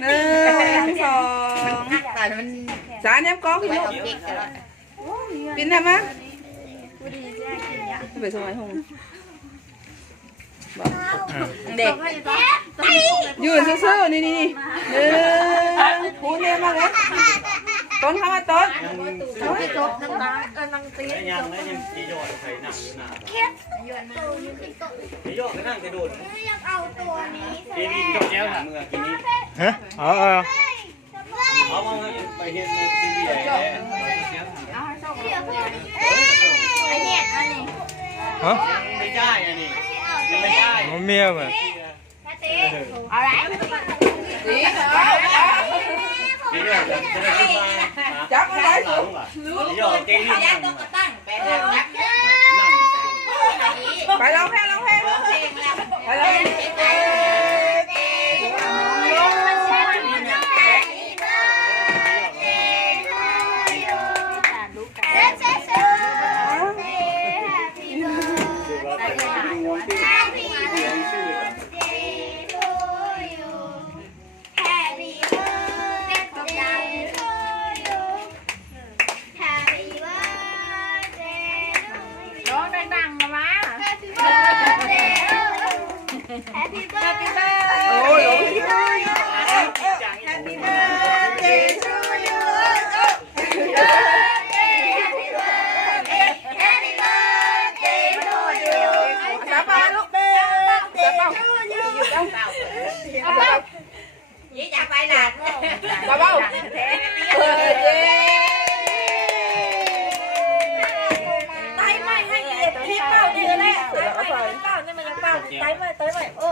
1 2สารย้ำก้องพี่ลูกกินได้ไหมไปสมัยหงเด็กยืนซื่อๆนี่พูดเนี่ยมาเลยต้นเข้ามาต้นจบน้ำตานังตียังตีโยนใส่หนังอยู่หนาเคสตีโยนก็นั่งกระโดดอยากเอาตัวนี้ตีวินจบแล้วหนังมือกินนี้ฮะเอามาไปเห็นทีวีไอ้เนี่ยอันนี้ฮะไม่ได้อันนี้ไม่ได้มันเมียมั้ยอะไรจับอะไรไปร้องเพลงไปร้องเพลงHappy birthday Happy birthday to you Happy birthday to you สาบานลูกสาบานยี่จะไปหลานสาบานตายไม่ให้คลิปเปล่าดีเลยตายไม่เปล่านี่มันยังเปล่าตายไม่โอ้